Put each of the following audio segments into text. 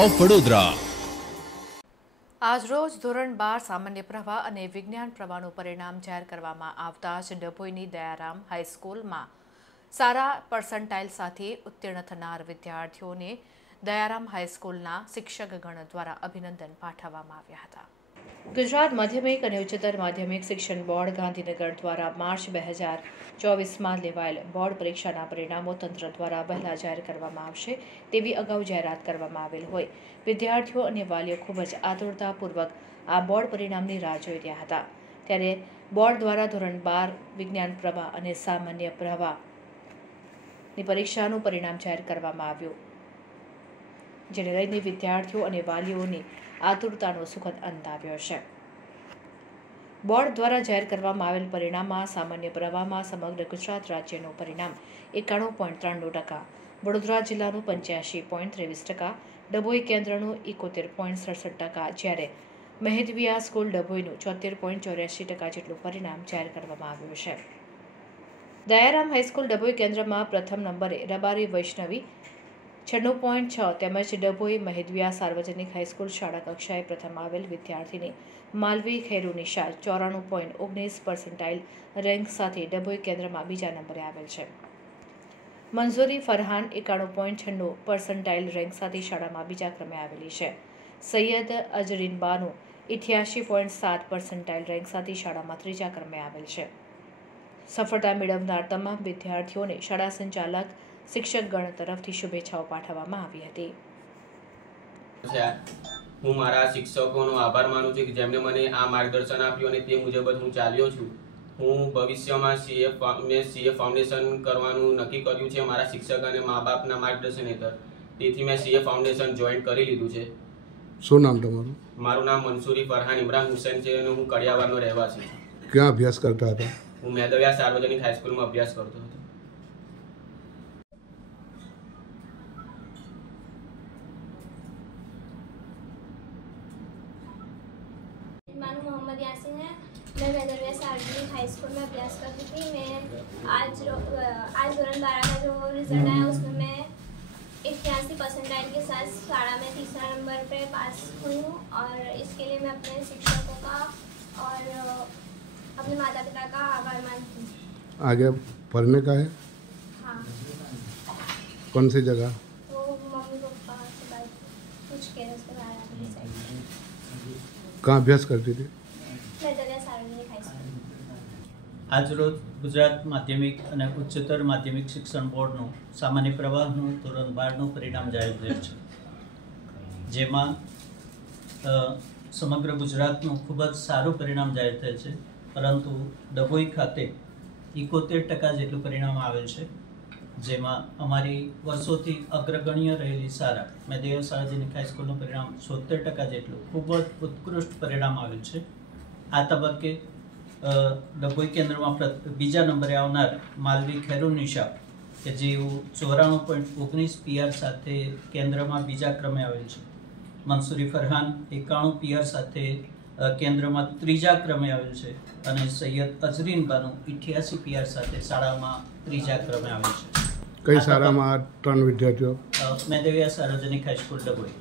Of Vadodara. આજરોજ ધોરણ 12 સામાન્ય પ્રવાહ અને વિજ્ઞાન પ્રવાહનું પરિણામ જાહેર કરવામાં આવતા જ ડભોઈની દયારામ હાઈસ્કૂલમાં સારા પર્સન્ટાઇલ સાથે ઉત્તીર્ણ થનાર વિદ્યાર્થીઓને દયારામ હાઈસ્કૂલના શિક્ષકગણ દ્વારા અભિનંદન પાઠવવામાં આવ્યા હતા। ગુજરાત માધ્યમિક અને ઉચ્ચતર માધ્યમિક શિક્ષણ બોર્ડ ગાંધીનગર દ્વારા માર્ચ 2024માં લેવાયેલ બોર્ડ પરીક્ષાના પરિણામો તંત્ર દ્વારા વહેલા જાહેર કરવામાં આવશે તેવી અગાઉ જાહેરાત કરવામાં આવેલ હોય વિદ્યાર્થીઓ અને વાલીઓ ખૂબ જ આતુરતાપૂર્વક આ બોર્ડ પરિણામની રાહ જોઈ રહ્યા હતા। ત્યારે બોર્ડ દ્વારા ધોરણ 12 વિજ્ઞાન પ્રવાહ અને સામાન્ય પ્રવાહની પરીક્ષાનું પરિણામ જાહેર કરવામાં આવ્યું, જેને લઈને વિદ્યાર્થીઓ અને વાલીઓની આતુરતાનો સુખદ અંત આવ્યો છે। બોર્ડ દ્વારા જાહેર કરવામાં આવેલ પરિણામમાં સામાન્ય પ્રવાહમાં સમગ્ર ગુજરાત રાજ્યનું પરિણામ 91.93%, વડોદરા જિલ્લાનું 85.23%, ડભોઈ કેન્દ્રનું 71.67%, જ્યારે મહેદવિયા સ્કૂલ ડભોઈનું 76.84% જેટલું પરિણામ જાહેર કરવામાં આવ્યું છે। દયારામ હાઈસ્કૂલ ડભોઈ કેન્દ્રમાં પ્રથમ નંબરે રબારી વૈષ્ણવી 96.6 તેમજ ડભોઈ મહેદવિયા સાર્વજનિક હાઈસ્કૂલ શાળા કક્ષાએ પ્રથમ આવેલ વિદ્યાર્થીની માલવી ખૈરુનિશા 94.19% રેન્ક સાથે ડભોઈ કેન્દ્રમાં બીજા નંબરે આવેલ છે। મંસૂરી ફરહાન 91.96% રેન્ક સાથે શાળામાં બીજા ક્રમે આવેલી છે। સૈયદ અજરીન બાનુ 88.7% રેન્ક સાથે શાળામાં ત્રીજા ક્રમે આવેલ છે। સફળતા મેળવનાર તમામ વિદ્યાર્થીઓને શાળા સંચાલક શિક્ષકગણ તરફથી શુભેચ્છાઓ પાઠવવામાં આવી હતી। હું મારા શિક્ષકોનો આભાર માનું છું કે જેમણે મને આ માર્ગદર્શન આપ્યું અને તે મુજબ જ હું ચાલ્યો છું। હું ભવિષ્યમાં સીએ ફાઉન્ડેશન કરવાનું નક્કી કર્યું છે મારા શિક્ષક અને મા બાપના માર્ગદર્શન હેઠળ, તેથી મેં સીએ ફાઉન્ડેશન જોઈન કરી લીધું છે। શું નામ તમારું? મારું નામ મંસૂરી ફરહાન ઇમરાન હુસૈન છે અને હું કડિયાવાડનો રહેવાસી છું। ક્યાં અભ્યાસ કરતા હતા? હું મહેદવિયા સાર્વજનિક હાઈસ્કૂલમાં અભ્યાસ કરતો હતો। मोहम्मद यासिन है। मैं महेदविया सार्वजनिक हाई स्कूल में अभ्यास करती थी। मैं आज धोरण 12 का जो रिजल्ट आया उसमें मैं 81% के साथ शाला में तीसरा नंबर पे पास हुई हूँ और इसके लिए मैं अपने शिक्षकों का और अपने माता पिता का आभार मानती हूँ। आगे पढ़ने का है? हाँ। कौन सी जगह? वो मम्मी पापा से बात पूछ के उसके बारे में डिसाइड। कहाँ अभ्यास करती थी? महेदविया सार्वजनिक हाई स्कूल। આજરોજ ગુજરાત માધ્યમિક અને ઉચ્ચતર માધ્યમિક શિક્ષણ બોર્ડનું સામાન્ય પ્રવાહનું ધોરણ 12નું પરિણામ જાહેર થયું છે, જેમાં સમગ્ર ગુજરાતનું ખૂબ જ સારું પરિણામ જાહેર થયેલ છે, પરંતુ ડભોઈ ખાતે 71% જેટલું પરિણામ આવેલ છે, જેમાં અમારી વર્ષોથી અગ્રગણ્ય રહેલી શાળા મહેદવિયા સાર્વજનિક હાઈસ્કૂલનું પરિણામ 76% જેટલું ખૂબ જ ઉત્કૃષ્ટ પરિણામ આવેલ છે। આ તબક્કે ડભોઈ કેન્દ્રમાં બીજા નંબરે આવનાર માલવી ખૈરુનિશા કે જેઓ 94.19 PR સાથે કેન્દ્રમાં બીજા ક્રમે આવેલ છે, મંસૂરી ફરહાન 91 PR સાથે કેન્દ્રમાં ત્રીજા ક્રમે આવેલ છે અને સૈયદ અજરીન બાનુ 88 PR સાથે શાળામાં ત્રીજા ક્રમે આવેલ છે। કઈ શાળામાં ત્રણ વિદ્યાર્થીઓ? મહેદવિયા સાર્વજનિક હાઈસ્કૂલ ડભોઈ।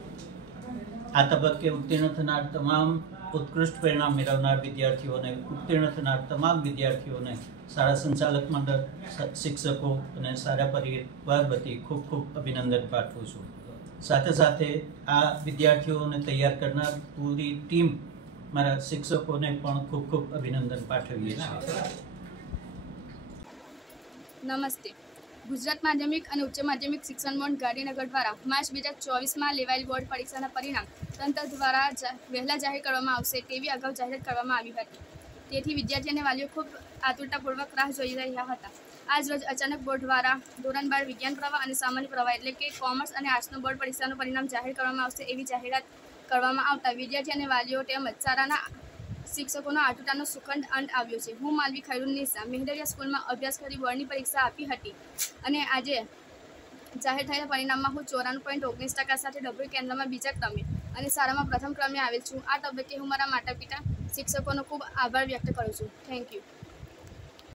આ તબક્કે ઉત્તીર્ણ થનાર તમામ ઉત્કૃષ્ટ પરિણામ મેળવનાર વિદ્યાર્થીઓને ઉત્તીર્ણ થનાર તમામ વિદ્યાર્થીઓને શાળા સંચાલક મંડળ, શિક્ષકો અને શાળા પરિવાર વતી ખૂબ ખૂબ અભિનંદન પાઠવું છું। સાથે સાથે આ વિદ્યાર્થીઓને તૈયાર કરનાર પૂરી ટીમ મારા શિક્ષકોને પણ ખૂબ ખૂબ અભિનંદન પાઠવીએ છીએ। નમસ્તે। ગુજરાત માધ્યમિક અને ઉચ્ચ માધ્યમિક શિક્ષણ બોર્ડ ગાંધીનગર દ્વારા માર્ચ 2024માં લેવાયેલ બોર્ડ પરીક્ષાના પરિણામ તંત્ર દ્વારા વહેલા જાહેર કરવામાં આવશે તેવી અગાઉ જાહેરાત કરવામાં આવી હતી, તેથી વિદ્યાર્થી અને વાલીઓ ખૂબ આતુરતાપૂર્વક રાહ જોઈ રહ્યા હતા। આજ રોજ અચાનક બોર્ડ દ્વારા ધોરણ 12 વિજ્ઞાન પ્રવાહ અને સામાન્ય પ્રવાહ એટલે કે કોમર્સ અને આર્ટ્સનું બોર્ડ પરીક્ષાનું પરિણામ જાહેર કરવામાં આવશે એવી જાહેરાત કરવામાં આવતા વિદ્યાર્થી અને વાલીઓ તેમજ શાળાના શિક્ષકોનો આતુરતાનો સુખદ અંત આવ્યો છે। હું માલવી ખૈરુનિશા મહેદવિયા સ્કૂલમાં અભ્યાસ કરી બોર્ડની પરીક્ષા આપી હતી અને આજે જાહેર થયેલા પરિણામમાં હું 94.19% સાથે ડભોઈ કેન્દ્રમાં બીજા ક્રમે અને શાળામાં પ્રથમ ક્રમે આવેલ છું। આ તબક્કે હું મારા માતા પિતા શિક્ષકોનો ખૂબ આભાર વ્યક્ત કરું છું। Thank you.